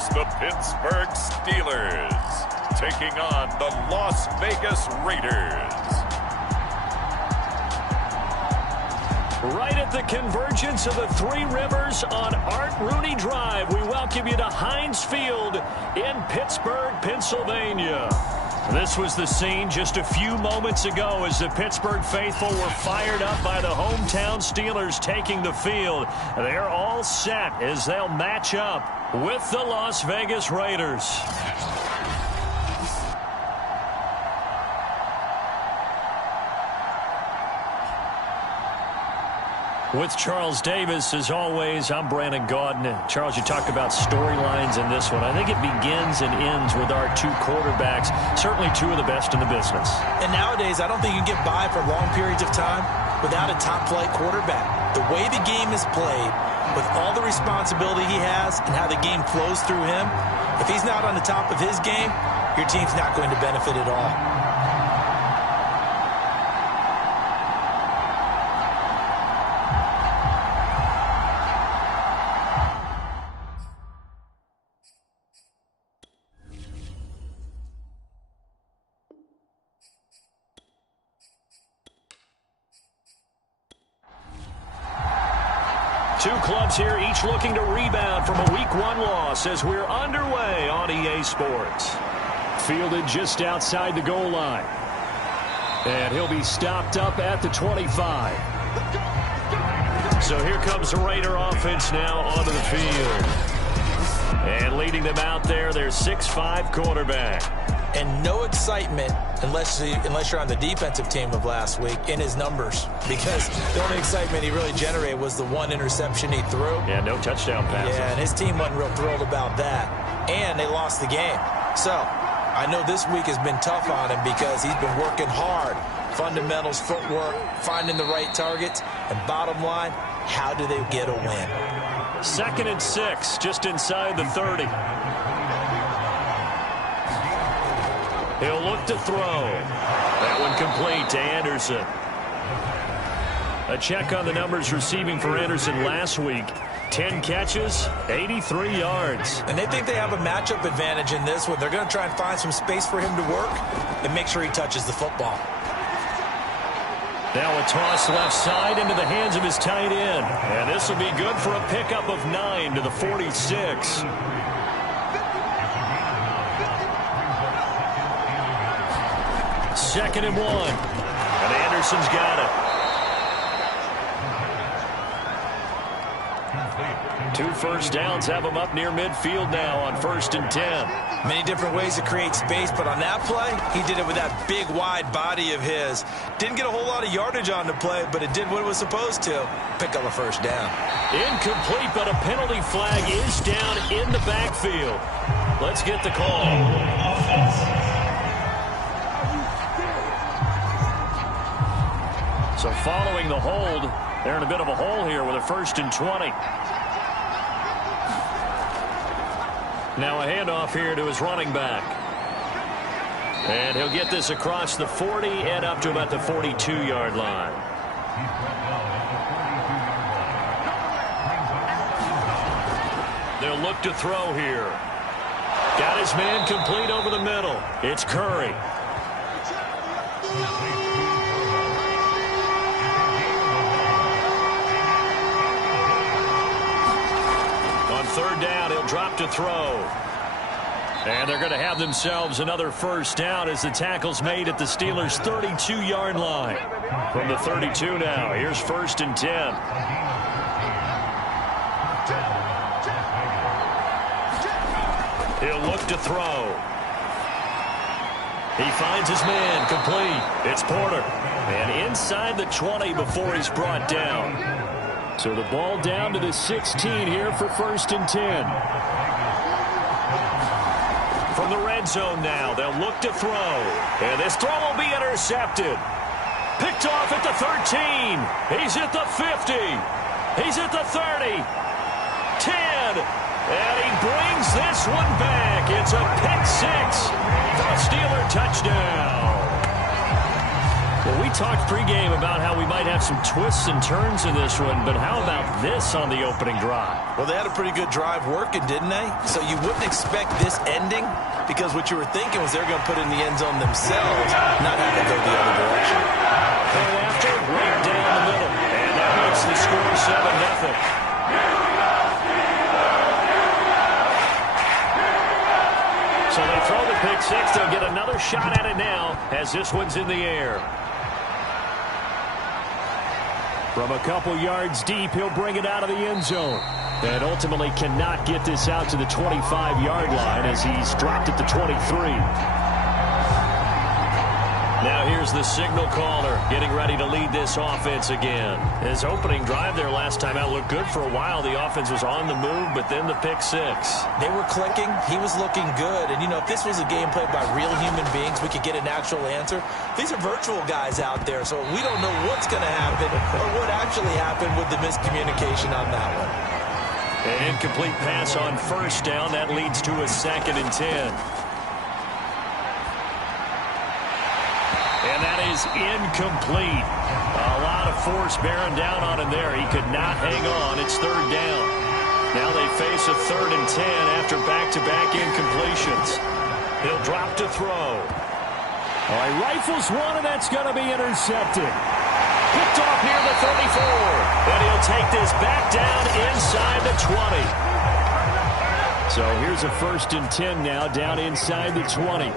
It's the Pittsburgh Steelers taking on the Las Vegas Raiders. Right at the convergence of the Three Rivers on Art Rooney Drive, we welcome you to Heinz Field in Pittsburgh, Pennsylvania. This was the scene just a few moments ago as the Pittsburgh faithful were fired up by the hometown Steelers taking the field. They're all set as they'll match up with the Las Vegas Raiders. With Charles Davis, as always, I'm Brandon Gaudin. Charles, you talked about storylines in this one. I think it begins and ends with our two quarterbacks, certainly two of the best in the business. And nowadays, I don't think you can get by for long periods of time without a top-flight quarterback. The way the game is played, with all the responsibility he has and how the game flows through him, if he's not on the top of his game, your team's not going to benefit at all. Two clubs here, each looking to rebound from a Week 1 loss as we're underway on EA Sports. Fielded just outside the goal line. And he'll be stopped up at the 25. So here comes the Raider offense now onto the field. And leading them out there, their 6'5" quarterback. And no excitement unless you're on the defensive team of last week in his numbers, because the only excitement he really generated was the one interception he threw. Yeah, no touchdown passes. Yeah, and his team wasn't real thrilled about that. And they lost the game. So I know this week has been tough on him because he's been working hard. Fundamentals, footwork, finding the right targets. And bottom line, how do they get a win? 2nd and 6, just inside the 30. He'll look to throw. That one complete to Anderson. A check on the numbers receiving for Anderson last week. 10 catches, 83 yards. And they think they have a matchup advantage in this one. They're going to try and find some space for him to work and make sure he touches the football. Now a toss left side into the hands of his tight end. And this will be good for a pickup of 9 to the 46. Second and 1. And Anderson's got it. 2 first downs have him up near midfield now on 1st and 10. Many different ways to create space, but on that play, he did it with that big, wide body of his. Didn't get a whole lot of yardage on the play, but it did what it was supposed to. Pick up a first down. Incomplete, but a penalty flag is down in the backfield. Let's get the call. So following the hold, they're in a bit of a hole here with a 1st and 20. Now a handoff here to his running back. And he'll get this across the 40 and up to about the 42-yard line. They'll look to throw here. Got his man complete over the middle. It's Curry. On 3rd down, he'll drop to throw. And they're going to have themselves another first down as the tackle's made at the Steelers' 32-yard line. From the 32 now, here's 1st and 10. He'll look to throw. He finds his man complete. It's Porter. And inside the 20 before he's brought down. So the ball down to the 16 here for 1st and 10. From the red zone now, they'll look to throw. And this throw will be intercepted. Picked off at the 13. He's at the 50. He's at the 30. 10. And he brings this one back. It's a pick 6 for a Steeler touchdown. Well, we talked pregame about how we might have some twists and turns in this one, but how about this on the opening drive? Well, they had a pretty good drive working, didn't they? So you wouldn't expect this ending, because what you were thinking was they're going to put it in the end zone themselves, not have to go the other direction. Point after, right down the middle, and that makes the score 7-0. So they throw the pick six. They'll get another shot at it now as this one's in the air. From a couple yards deep, he'll bring it out of the end zone. And ultimately cannot get this out to the 25-yard line as he's dropped it to 23. Now here's the signal caller getting ready to lead this offense again. His opening drive there last time out looked good for a while. The offense was on the move, but then the pick six. They were clicking. He was looking good. And, you know, if this was a game played by real human beings, we could get an actual answer. These are virtual guys out there, so we don't know what's going to happen or what actually happened with the miscommunication on that one. An incomplete pass on first down. That leads to a 2nd and 10. And that is incomplete. A lot of force bearing down on him there. He could not hang on. It's 3rd down. Now they face a 3rd and 10 after back-to-back incompletions. He'll drop to throw. All right, rifles one, and that's going to be intercepted. Picked off near the 34. And he'll take this back down inside the 20. So here's a 1st and 10 now down inside the 20.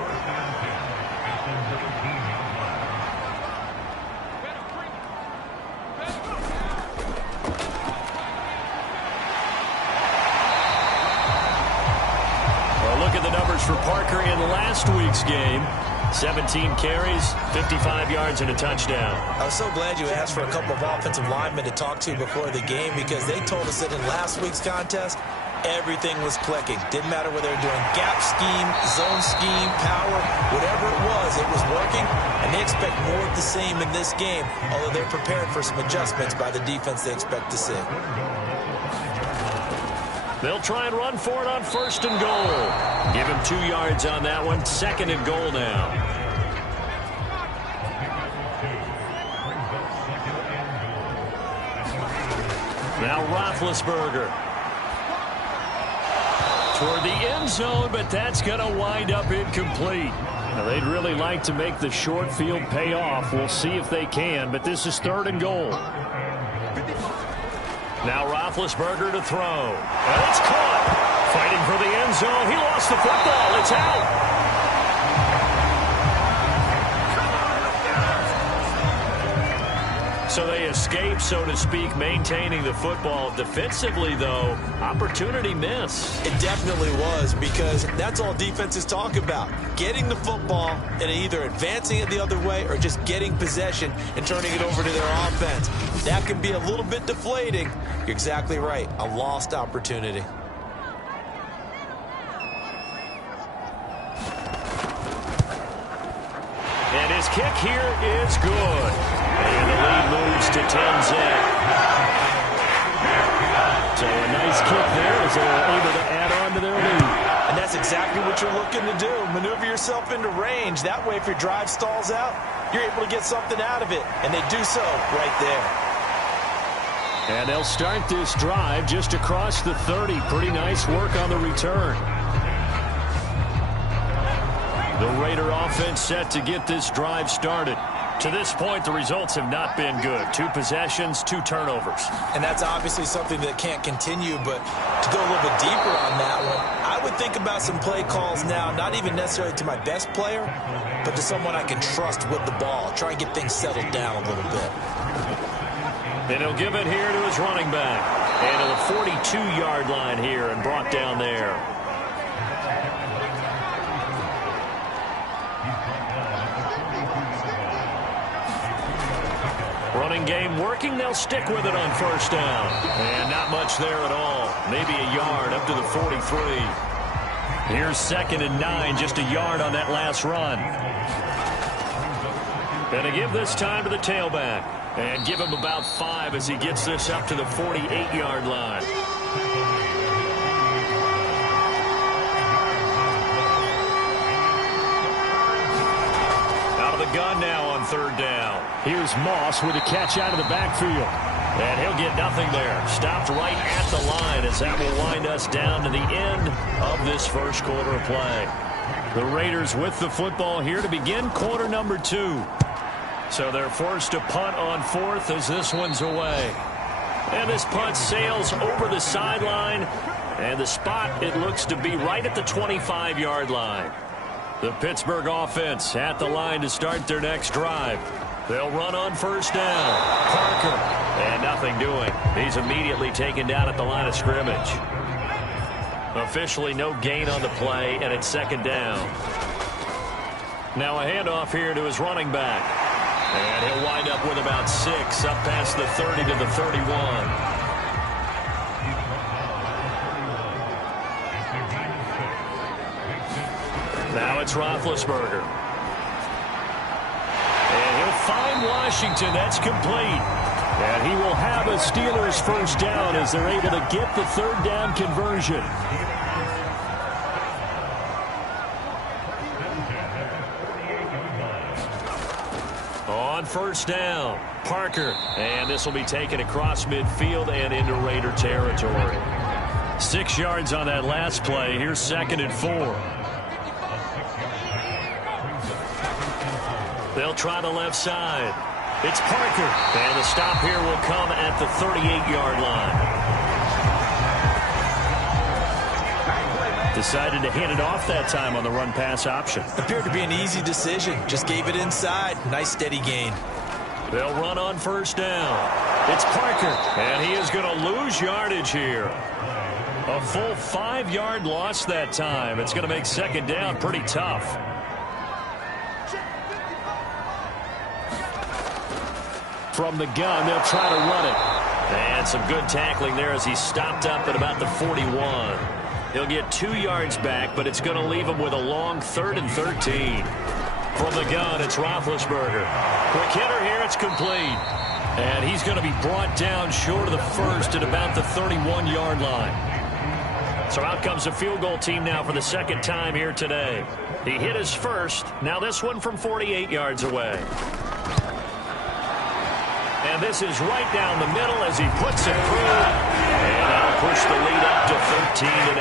For Parker in last week's game. 17 carries, 55 yards, and a touchdown. I was so glad you asked for a couple of offensive linemen to talk to before the game, because they told us that in last week's contest, everything was clicking. Didn't matter whether they were doing gap scheme, zone scheme, power, whatever it was working, and they expect more of the same in this game, although they're prepared for some adjustments by the defense they expect to see. They'll try and run for it on 1st and goal. Give him 2 yards on that one. 2nd and goal now. Now Roethlisberger. Toward the end zone, but that's going to wind up incomplete. Now, they'd really like to make the short field pay off. We'll see if they can, but this is 3rd and goal. Now Roethlisberger to throw. And it's caught. Fighting for the end zone. He lost the football. It's out. So they escape, so to speak, maintaining the football. Defensively, though, opportunity miss. It definitely was, because that's all defenses talk about. Getting the football and either advancing it the other way or just getting possession and turning it over to their offense. That can be a little bit deflating. You're exactly right. A lost opportunity. And his kick here is good. And the lead moves to 10-0. So a nice kick there as they're able to add on to their lead. And that's exactly what you're looking to do. Maneuver yourself into range. That way, if your drive stalls out, you're able to get something out of it. And they do so right there. And they'll start this drive just across the 30. Pretty nice work on the return. The Raider offense set to get this drive started. To this point, the results have not been good. 2 possessions, 2 turnovers. And that's obviously something that can't continue, but to go a little bit deeper on that one, I would think about some play calls now, not even necessarily to my best player, but to someone I can trust with the ball. Try and get things settled down a little bit. And he'll give it here to his running back. And to the 42-yard line here and brought down there. Running game working. They'll stick with it on 1st down. And not much there at all. Maybe a yard up to the 43. Here's 2nd and 9. Just a yard on that last run. And to give this time to the tailback. And give him about 5 as he gets this up to the 48-yard line. Out of the gun now on third down. Here's Moss with a catch out of the backfield. And he'll get nothing there. Stopped right at the line as that will wind us down to the end of this first quarter of play. The Raiders with the football here to begin quarter number 2. So they're forced to punt on fourth as this one's away. And this punt sails over the sideline. And the spot, it looks to be right at the 25-yard line. The Pittsburgh offense at the line to start their next drive. They'll run on first down. Parker. And nothing doing. He's immediately taken down at the line of scrimmage. Officially no gain on the play, and it's second down. Now a handoff here to his running back. And he'll wind up with about 6 up past the 30 to the 31. Now it's Roethlisberger. And he'll find Washington. That's complete. And he will have a Steelers first down as they're able to get the third down conversion. On first down, Parker. And this will be taken across midfield and into Raider territory. 6 yards on that last play. Here's 2nd and 4. They'll try the left side. It's Parker. And the stop here will come at the 38-yard line. Decided to hand it off that time on the run-pass option. Appeared to be an easy decision. Just gave it inside. Nice steady gain. They'll run on first down. It's Parker. And he is going to lose yardage here. A full 5-yard loss that time. It's going to make second down pretty tough. From the gun, they'll try to run it. And some good tackling there as he stopped up at about the 41. He'll get 2 yards back, but it's going to leave him with a long 3rd and 13. From the gun, it's Roethlisberger. Quick hitter here, it's complete. And he's going to be brought down short of the first at about the 31-yard line. So out comes the field goal team now for the second time here today. He hit his first. Now this one from 48 yards away. And this is right down the middle as he puts it through. And that'll push the lead up to 13-0.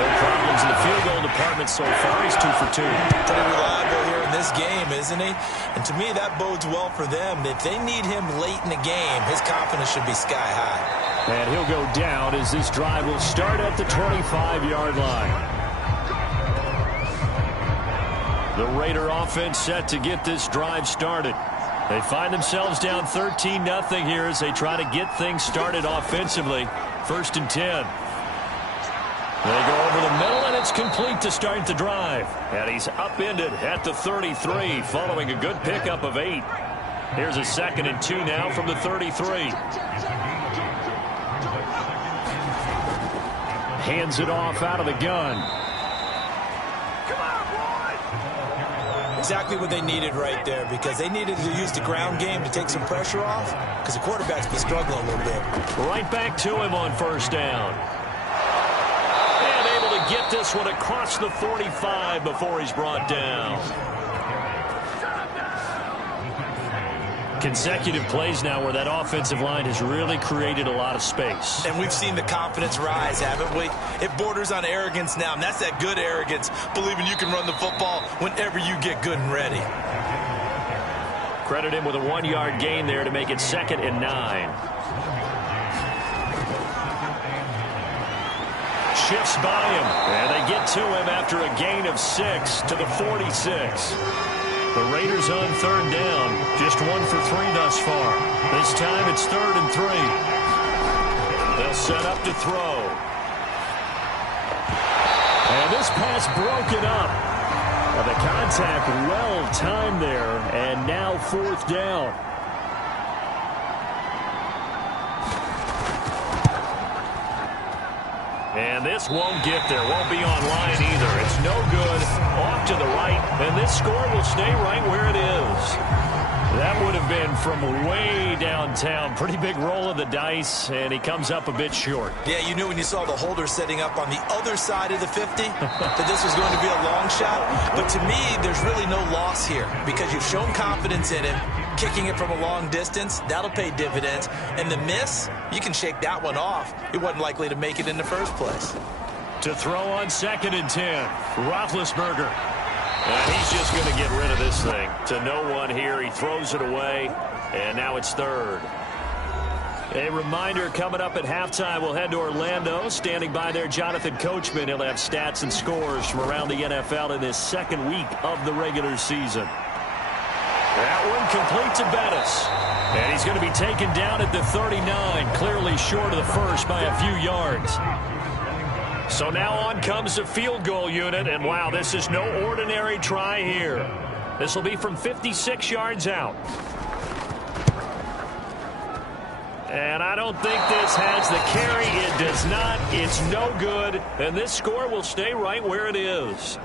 No problems in the field goal department so far. He's 2 for 2. Pretty reliable here in this game, isn't he? And to me, that bodes well for them. If they need him late in the game, his confidence should be sky high. And he'll go down as this drive will start at the 25-yard line. The Raider offense set to get this drive started. They find themselves down 13-0 here as they try to get things started offensively. 1st and 10. They go over the middle, and it's complete to start the drive. And he's upended at the 33 following a good pickup of 8. Here's a 2nd and 2 now from the 33. Hands it off out of the gun. Exactly what they needed right there, because they needed to use the ground game to take some pressure off, because the quarterback's been struggling a little bit. Right back to him on first down. And able to get this one across the 45 before he's brought down. Consecutive plays now where that offensive line has really created a lot of space. And we've seen the confidence rise, haven't we? It borders on arrogance now, and that's that good arrogance, believing you can run the football whenever you get good and ready. Credit him with a 1-yard gain there to make it 2nd and 9. Shifts by him, and they get to him after a gain of 6 to the 46. The Raiders on 3rd down, just 1 for 3 thus far. This time it's 3rd and 3. They'll set up to throw. And this pass broken up. The contact well timed there, and now 4th down. And this won't get there, won't be online either. It's no good, off to the right, and this score will stay right where it is. That would have been from way downtown. Pretty big roll of the dice, and he comes up a bit short. Yeah, you knew when you saw the holder setting up on the other side of the 50 that this was going to be a long shot. But to me, there's really no loss here because you've shown confidence in him. Kicking it from a long distance, that'll pay dividends. And the miss, you can shake that one off. It wasn't likely to make it in the first place. To throw on 2nd and 10, Roethlisberger. And he's just going to get rid of this thing. To no one here. He throws it away, and now it's 3rd. A reminder, coming up at halftime, we'll head to Orlando. Standing by there, Jonathan Coachman. He'll have stats and scores from around the NFL in this 2nd week of the regular season. That one complete to Bettis. And he's going to be taken down at the 39, clearly short of the first by a few yards. So now on comes the field goal unit, and wow, this is no ordinary try here. This will be from 56 yards out. And I don't think this has the carry. It does not. It's no good. And this score will stay right where it is.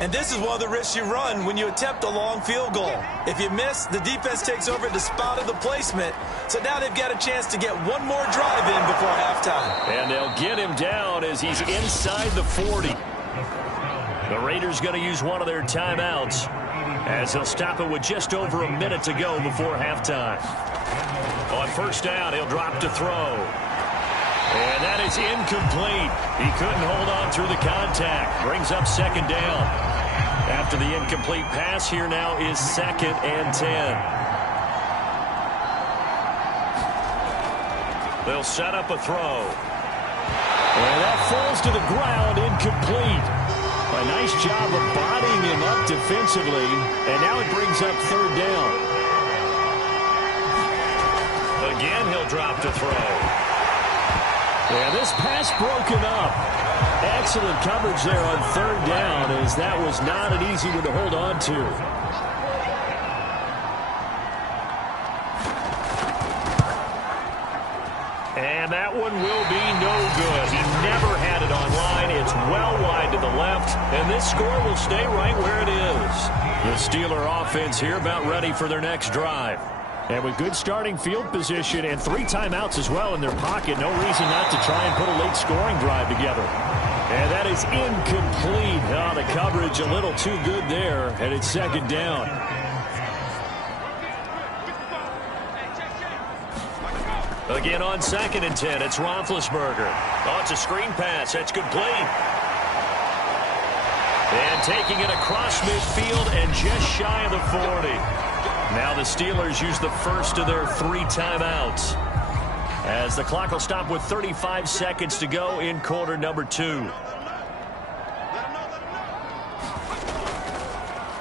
And this is one of the risks you run when you attempt a long field goal. If you miss, the defense takes over the spot of the placement. So now they've got a chance to get one more drive in before halftime. And they'll get him down as he's inside the 40. The Raiders going to use one of their timeouts as they'll stop it with just over a minute to go before halftime. On 1st down, he'll drop to throw. And that is incomplete. He couldn't hold on through the contact. Brings up 2nd down. After the incomplete pass, here now is 2nd and 10. They'll set up a throw. And that falls to the ground, incomplete. A nice job of bodying him up defensively. And now it brings up 3rd down. Again, he'll drop to throw. And this pass broken up. Excellent coverage there on 3rd down, as that was not an easy one to hold on to. And that one will be no good. He never had it on line. It's well wide to the left, and this score will stay right where it is. The Steeler offense here about ready for their next drive. And with good starting field position and 3 timeouts as well in their pocket, no reason not to try and put a late scoring drive together. And that is incomplete. Oh, the coverage a little too good there, and it's 2nd down. Again on 2nd and 10, it's Roethlisberger. Oh, it's a screen pass. That's complete. And taking it across midfield and just shy of the 40. Now the Steelers use the first of their 3 timeouts, as the clock will stop with 35 seconds to go in quarter number 2.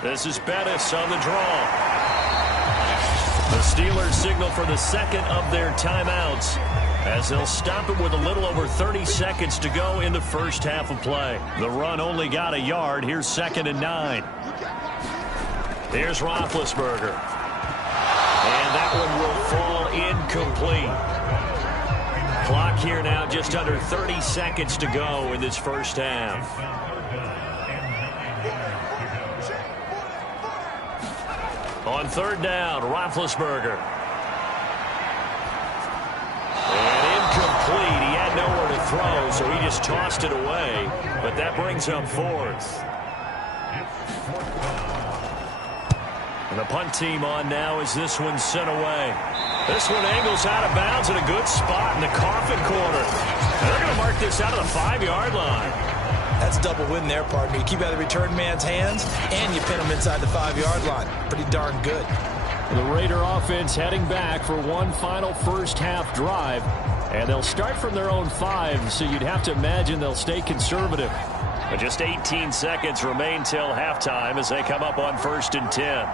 This is Bettis on the draw. The Steelers signal for the 2nd of their timeouts, as they'll stop it with a little over 30 seconds to go in the first half of play. The run only got a yard. Here's 2nd and 9. Here's Roethlisberger. And that one will fall incomplete. Clock here now just under 30 seconds to go in this first half. On 3rd down, Roethlisberger. And incomplete. He had nowhere to throw, so he just tossed it away. But that brings up 4th. And the punt team on now as this one's sent away. This one angles out of bounds in a good spot in the coffin corner. And they're going to mark this out of the 5-yard line. That's a double win there, partner. You keep out of the return man's hands, and you pin him inside the 5-yard line. Pretty darn good. The Raider offense heading back for one final first half drive. And they'll start from their own 5, so you'd have to imagine they'll stay conservative. But just 18 seconds remain till halftime as they come up on 1st and 10.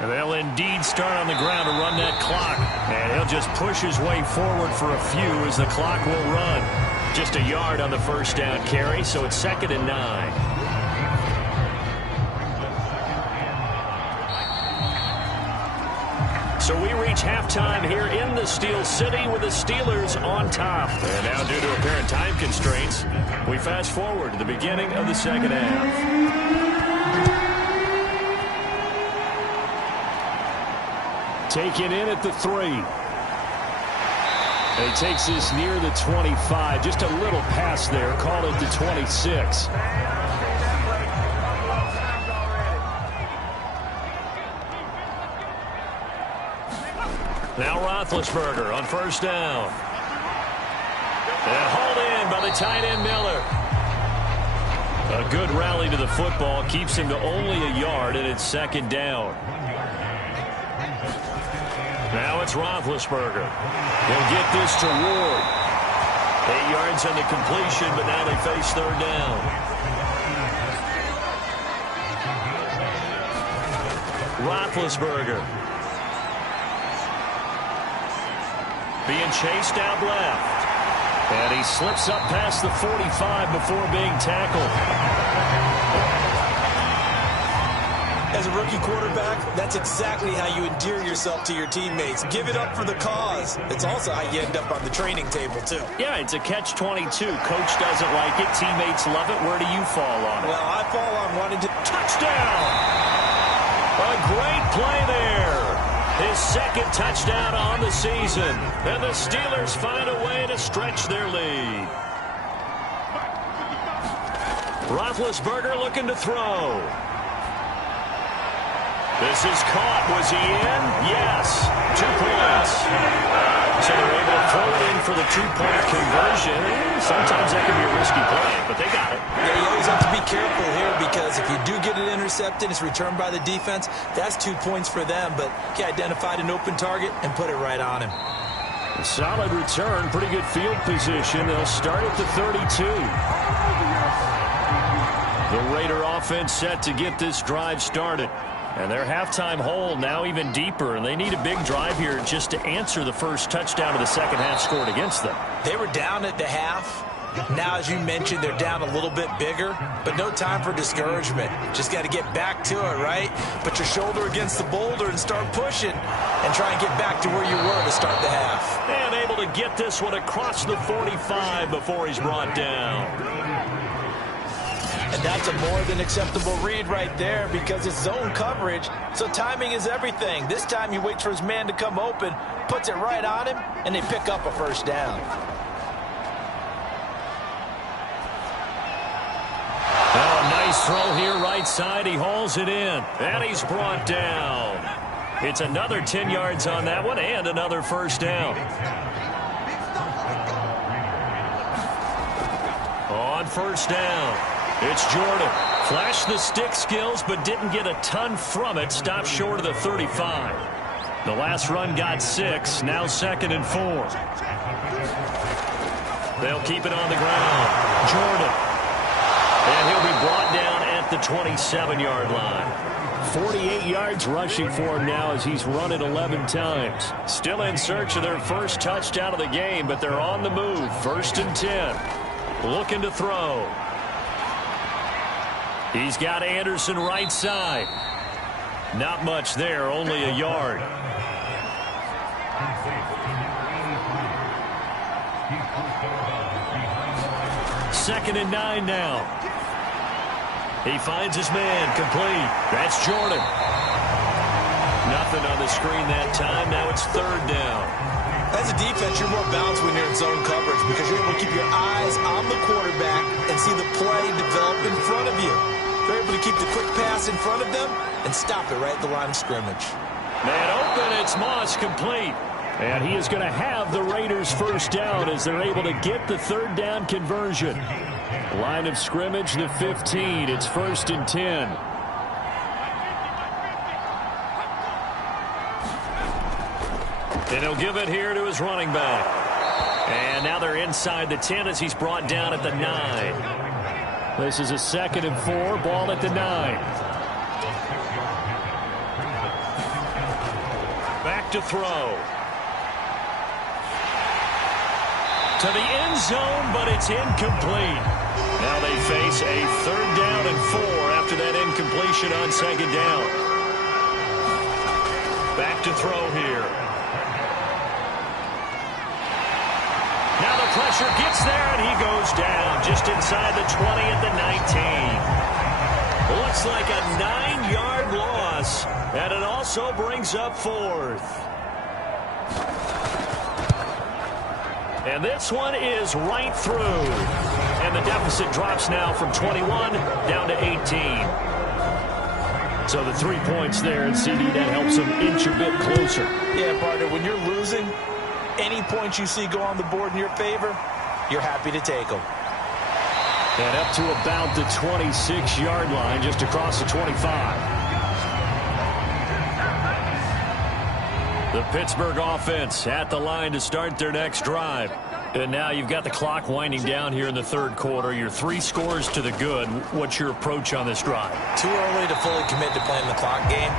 And they'll indeed start on the ground to run that clock. And he'll just push his way forward for a few as the clock will run. Just a yard on the 1st down carry, so it's 2nd and 9. So we reach halftime here in the Steel City with the Steelers on top. And now, due to apparent time constraints, we fast forward to the beginning of the second half. taken in at the 3. And he takes this near the 25. Just a little pass there. Call it the 26. Now Roethlisberger on first down. And hauled in by the tight end Miller. A good rally to the football keeps him to only a yard, and it's second down. Now it's Roethlisberger. He'll get this to Ward. 8 yards on the completion, but now they face third down. Roethlisberger. Being chased out left. And he slips up past the 45 before being tackled. As a rookie quarterback, that's exactly how you endear yourself to your teammates. Give it up for the cause. It's also how you end up on the training table, too. Yeah, it's a catch-22. Coach doesn't like it. Teammates love it. Where do you fall on it? Well, I fall on wanting to... Touchdown! A great play there. His second touchdown on the season. And the Steelers find a way to stretch their lead. Roethlisberger looking to throw. This is caught. Was he in? Yes. 2 points. So they're able to throw it in for the 2-point conversion. Sometimes that can be a risky play, but they got it. Yeah, you always have to be careful here because if you do get it intercepted, it's returned by the defense. That's 2 points for them, but he identified an open target and put it right on him. A solid return. Pretty good field position. They'll start at the 32. The Raider offense set to get this drive started. And their halftime hole now even deeper, and they need a big drive here just to answer the first touchdown of the second half scored against them. They were down at the half. Now, as you mentioned, they're down a little bit bigger, but no time for discouragement. Just got to get back to it, right? Put your shoulder against the boulder and start pushing and try and get back to where you were to start the half. And able to get this one across the 45 before he's brought down. And that's a more than acceptable read right there because it's zone coverage, so timing is everything. This time he waits for his man to come open, puts it right on him, and they pick up a first down. Oh, nice throw here right side. He hauls it in, and he's brought down. It's another 10 yards on that one and another first down. On first down. It's Jordan. Flashed the stick skills, but didn't get a ton from it. Stopped short of the 35. The last run got 6. Now 2nd and 4. They'll keep it on the ground. Jordan. And he'll be brought down at the 27-yard line. 48 yards rushing for him now as he's run it 11 times. Still in search of their first touchdown of the game, but they're on the move. 1st and 10. Looking to throw. He's got Anderson right side. Not much there, only a yard. Second and 9 now. He finds his man, complete. That's Jordan. Nothing on the screen that time. Now it's 3rd down. As a defense, you're more balanced when you're in zone coverage because you're able to keep your eyes on the quarterback and see the play develop in front of you. You're able to keep the quick pass in front of them and stop it right at the line of scrimmage. Man open, it's Moss, complete. And he is going to have the Raiders first down as they're able to get the 3rd down conversion. Line of scrimmage, the 15. It's 1st and 10. And he'll give it here to his running back. And now they're inside the 10 as he's brought down at the 9. This is a 2nd and 4. Ball at the 9. Back to throw. To the end zone, but it's incomplete. Now they face a 3rd down and 4 after that incompletion on 2nd down. Back to throw here. Now the pressure gets there, and he goes down just inside the 20 at the 19. Looks like a 9-yard loss, and it also brings up 4th. And this one is right through. And the deficit drops now from 21 down to 18. So the 3 points there, and CD, that helps them inch a bit closer. Yeah, partner, when you're losing, any points you see go on the board in your favor, you're happy to take them. And up to about the 26-yard line, just across the 25. The Pittsburgh offense at the line to start their next drive. And now you've got the clock winding down here in the third quarter. Your 3 scores to the good. What's your approach on this drive? Too early to fully commit to playing the clock game.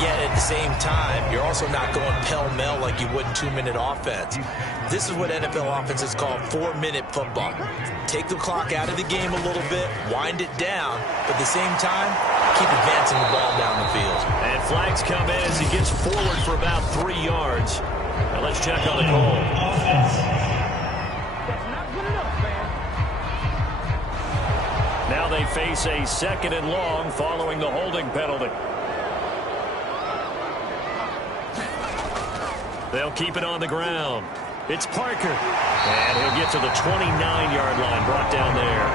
Yet at the same time, you're also not going pell-mell like you would in 2-minute offense. This is what NFL offenses call 4-minute football. Take the clock out of the game a little bit, wind it down, but at the same time, keep advancing the ball down the field. And flags come in as he gets forward for about 3 yards. Now let's check on the call. Now they face a 2nd and long following the holding penalty. They'll keep it on the ground. It's Parker. And he'll get to the 29-yard line, brought down there.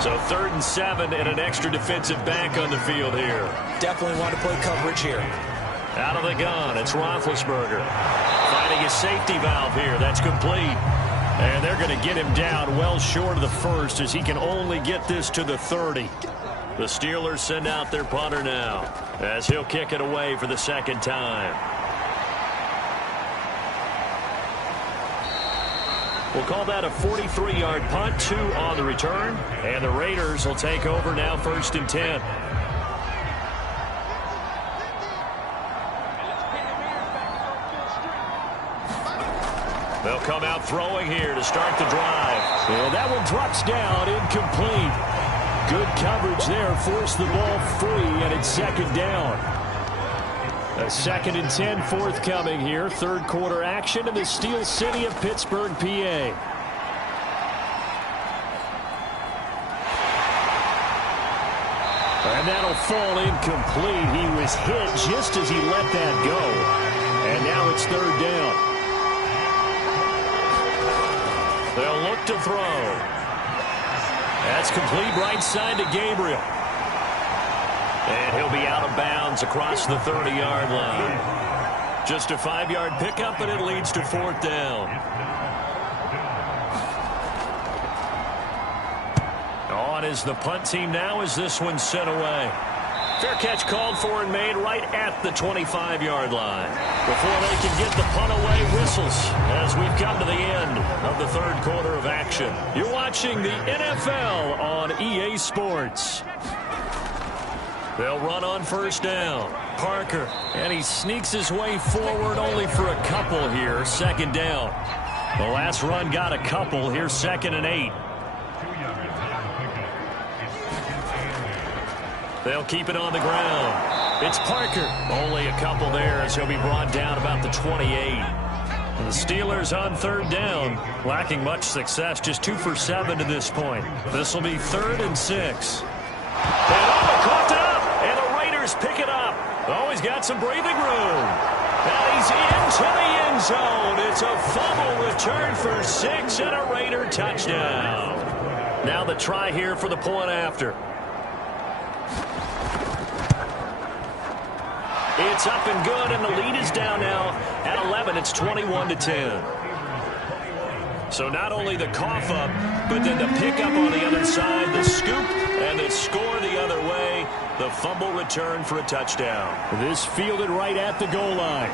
So 3rd and 7 and an extra defensive back on the field here. Definitely want to play coverage here. Out of the gun, it's Roethlisberger. Finding his safety valve here. That's complete. And they're going to get him down well short of the 1st as he can only get this to the 30. The Steelers send out their punter now as he'll kick it away for the 2nd time. We'll call that a 43-yard punt, 2 on the return. And the Raiders will take over now 1st and 10. They'll come out throwing here to start the drive. And that one drops down, incomplete. Good coverage there, forced the ball free, and it's 2nd down. A 2nd and 10 forthcoming here. 3rd quarter action in the Steel City of Pittsburgh, PA. And that'll fall incomplete. He was hit just as he let that go. And now it's 3rd down. They'll look to throw. That's complete right side to Gabriel. And he'll be out of bounds across the 30-yard line. Just a 5-yard pickup, and it leads to 4th down. On is the punt team now as this one's sent away. Fair catch called for and made right at the 25-yard line. Before they can get the punt away, whistles as we've come to the end of the 3rd quarter of action. You're watching the NFL on EA Sports. They'll run on 1st down. Parker, and he sneaks his way forward only for a couple here. 2nd down. The last run got a couple. Here's 2nd and 8. They'll keep it on the ground. It's Parker. Only a couple there as he'll be brought down about the 28. And the Steelers on 3rd down, lacking much success, just 2 for 7 to this point. This will be 3rd and 6. And caught up, and the Raiders pick it up. He's got some breathing room. Now he's into the end zone. It's a fumble return for 6 and a Raider touchdown. Now the try here for the point after. It's up and good, and the lead is down now at 11. It's 21-10. So not only the cough up, but then the pickup on the other side, the scoop, and the score the other way. The fumble return for a touchdown. This fielded right at the goal line.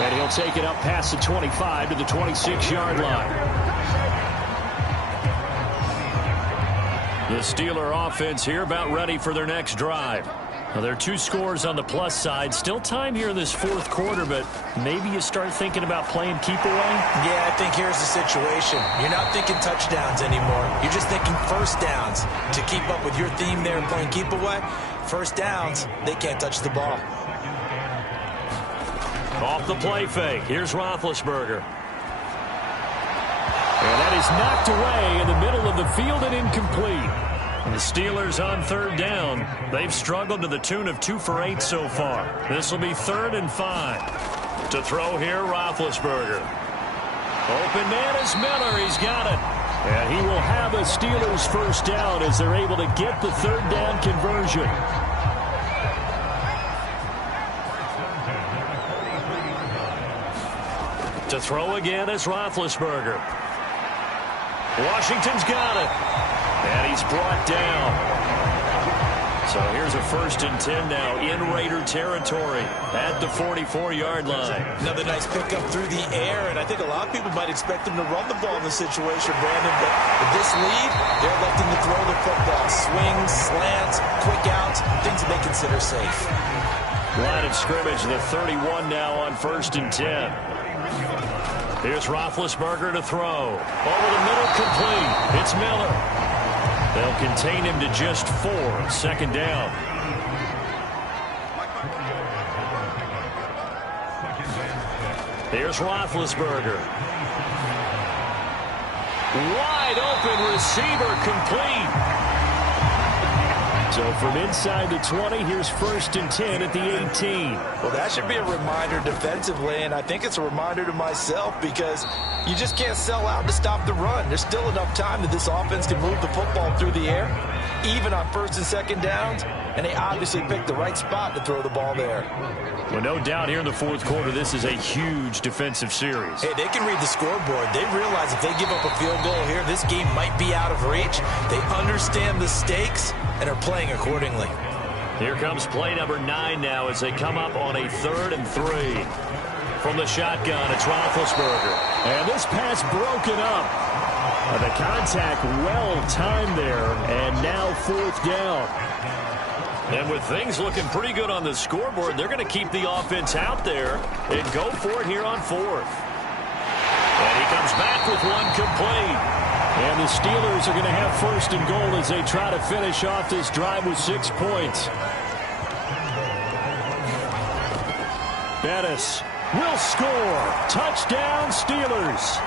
And he'll take it up past the 25 to the 26-yard line. The Steeler offense here about ready for their next drive. Well, there are 2 scores on the plus side. Still time here in this 4th quarter, but maybe you start thinking about playing keep away? Yeah, I think here's the situation. You're not thinking touchdowns anymore. You're just thinking 1st downs. To keep up with your theme there playing keep away, 1st downs, they can't touch the ball. Off the play fake. Here's Roethlisberger. And that is knocked away in the middle of the field and incomplete. The Steelers on third down. They've struggled to the tune of 2 for 8 so far. This will be 3rd and 5. To throw here, Roethlisberger. Open man is Miller. He's got it. And he will have a Steelers first down as they're able to get the 3rd down conversion. To throw again is Roethlisberger. Washington's got it. And he's brought down. So here's a 1st and 10 now in Raider territory at the 44-yard line. Another nice pickup through the air, and I think a lot of people might expect them to run the ball in this situation, Brandon, but with this lead, they're electing to throw the football. Swings, slants, quick outs, things that they consider safe. Line of scrimmage, the 31 now on 1st and 10. Here's Roethlisberger to throw. Over the middle, complete. It's Miller. They'll contain him to just 4. 2nd down. Here's Roethlisberger. Wide open receiver, complete. So from inside the 20, here's 1st and 10 at the 18. Well, that should be a reminder defensively, and I think it's a reminder to myself because you just can't sell out to stop the run. There's still enough time that this offense can move the football through the air, even on 1st and 2nd downs, and they obviously picked the right spot to throw the ball there. Well, no doubt here in the 4th quarter, this is a huge defensive series. Hey, they can read the scoreboard. They realize if they give up a field goal here, this game might be out of reach. They understand the stakes and are playing accordingly. Here comes play number 9 now as they come up on a 3rd and 3. From the shotgun, it's Roethlisberger. And this pass broken up. The contact well timed there, and now 4th down. And with things looking pretty good on the scoreboard, they're going to keep the offense out there and go for it here on 4th. And he comes back with one complete. And the Steelers are going to have 1st and goal as they try to finish off this drive with 6 points. Bettis will score. Touchdown, Steelers.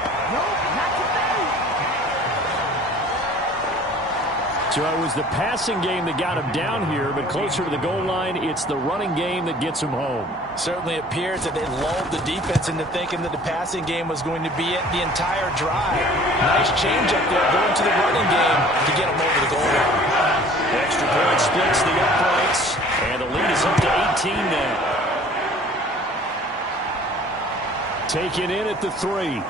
So it was the passing game that got him down here, but closer to the goal line, it's the running game that gets him home. Certainly appears that they lulled the defense into thinking that the passing game was going to be it the entire drive. Nice change up there going to the running game to get him over the goal line. Extra point splits the uprights, and the lead is up to 18 now. Taken in at the 3.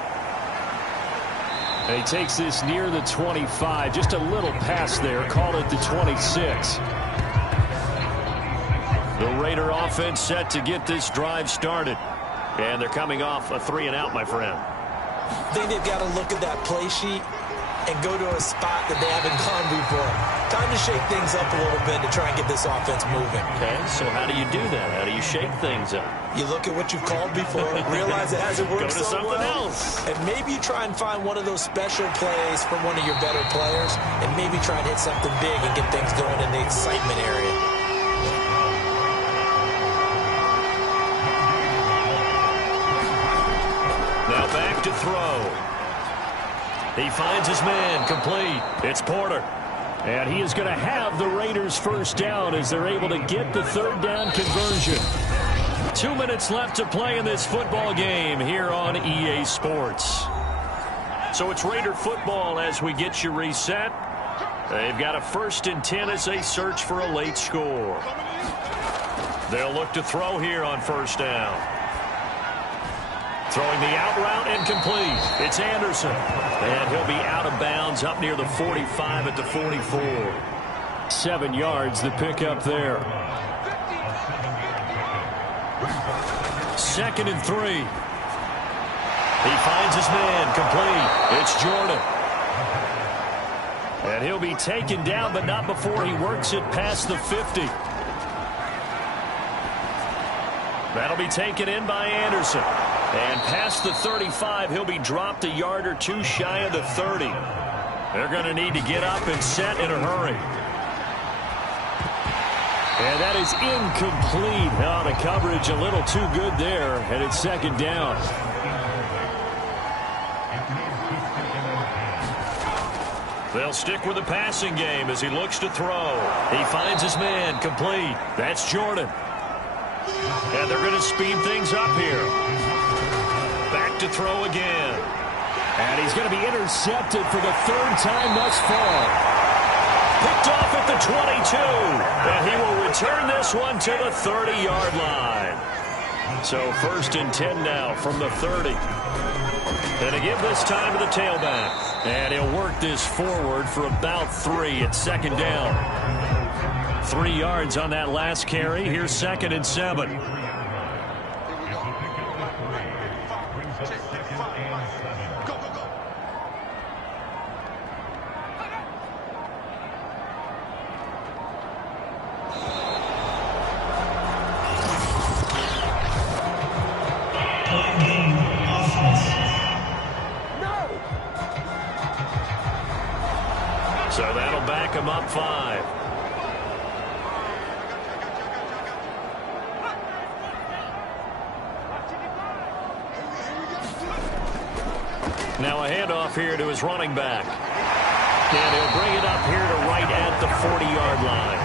And he takes this near the 25. Just a little pass there. Call it the 26. The Raider offense set to get this drive started. And they're coming off a 3 and out, my friend. I think they've got to look at that play sheet and go to a spot that they haven't gone before. Time to shake things up a little bit to try and get this offense moving. Okay, so how do you do that? How do you shake things up? You look at what you've called before, realize it hasn't worked so well. Else. And maybe you try and find one of those special plays from one of your better players, and maybe try and hit something big and get things going in the excitement area. Now back to throw. He finds his man, complete. It's Porter. And he is going to have the Raiders first down as they're able to get the 3rd down conversion. 2 minutes left to play in this football game here on EA Sports. So it's Raider football as we get you reset. They've got a 1st and 10 as they search for a late score. They'll look to throw here on 1st down. Throwing the out route and complete. It's Anderson. And he'll be out of bounds up near the 45 at the 44. 7 yards the pickup there. 2nd and 3. He finds his man, complete. It's Jordan. And he'll be taken down, but not before he works it past the 50. That'll be taken in by Anderson. And past the 35, he'll be dropped a yard or 2 shy of the 30. They're going to need to get up and set in a hurry. And that is incomplete. Oh, the coverage a little too good there, and it's 2nd down. They'll stick with the passing game as he looks to throw. He finds his man, complete. That's Jordan. And they're going to speed things up here. Back to throw again. And he's going to be intercepted for the third time thus far. Picked off at the 22. And he will return this one to the 30-yard line. So 1st and 10 now from the 30. And to give this time to the tailback. And he'll work this forward for about 3 at 2nd down. 3 yards on that last carry. Here's 2nd and 7. So that'll back him up 5. Now a handoff here to his running back. And he'll bring it up here to right at the 40-yard line.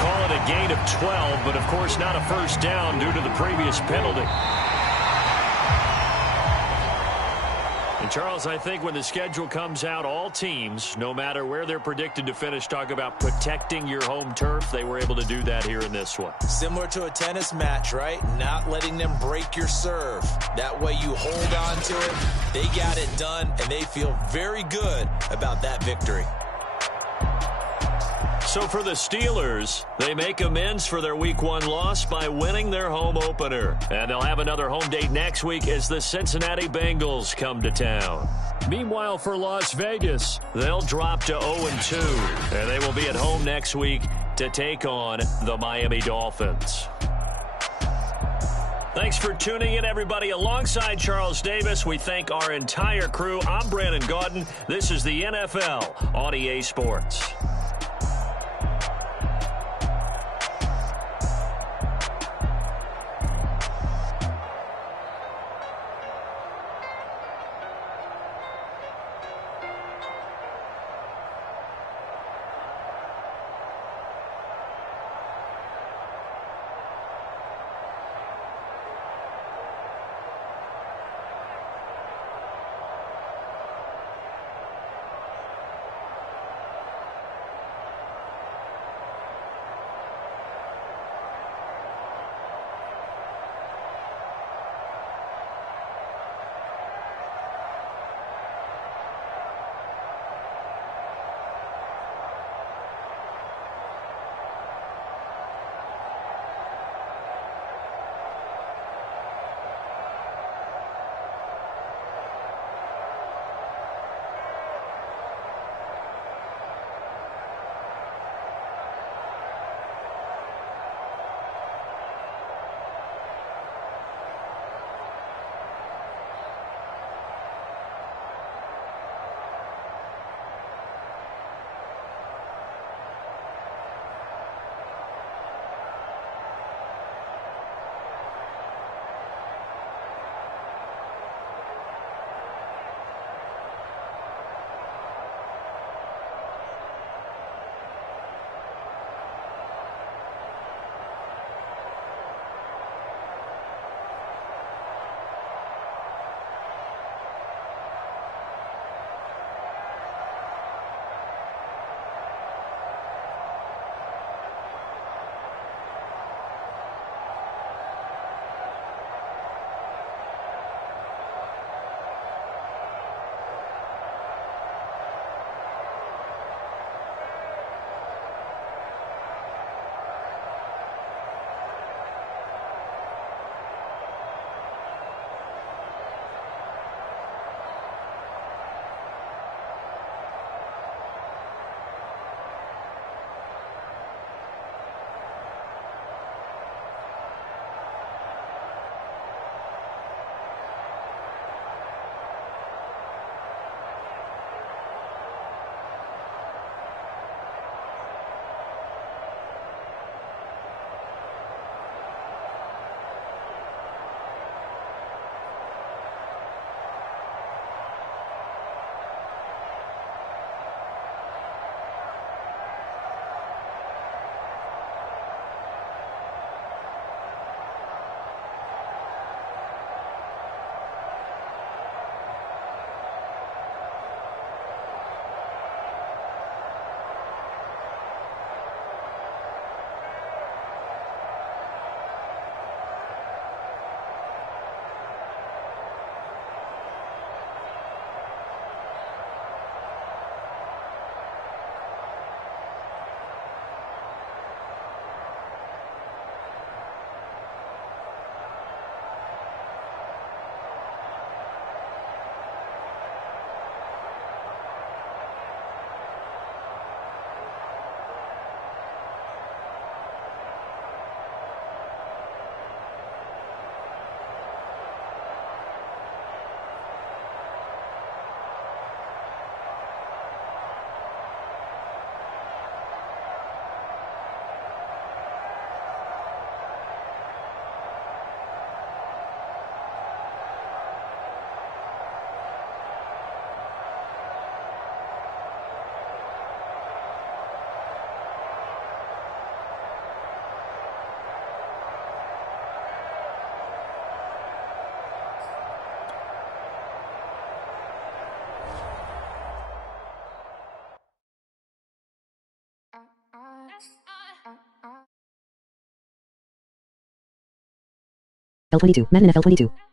Call it a gain of 12, but of course not a first down due to the previous penalty. And Charles, I think when the schedule comes out, all teams, no matter where they're predicted to finish, talk about protecting your home turf. They were able to do that here in this one. Similar to a tennis match, right? Not letting them break your serve. That way you hold on to it. They got it done, and they feel very good about that victory. So for the Steelers, they make amends for their Week 1 loss by winning their home opener. And they'll have another home date next week as the Cincinnati Bengals come to town. Meanwhile, for Las Vegas, they'll drop to 0-2. And they will be at home next week to take on the Miami Dolphins. Thanks for tuning in, everybody. Alongside Charles Davis, we thank our entire crew. I'm Brandon Gaudin. This is the NFL on EA Sports. L22. Madden NFL 22.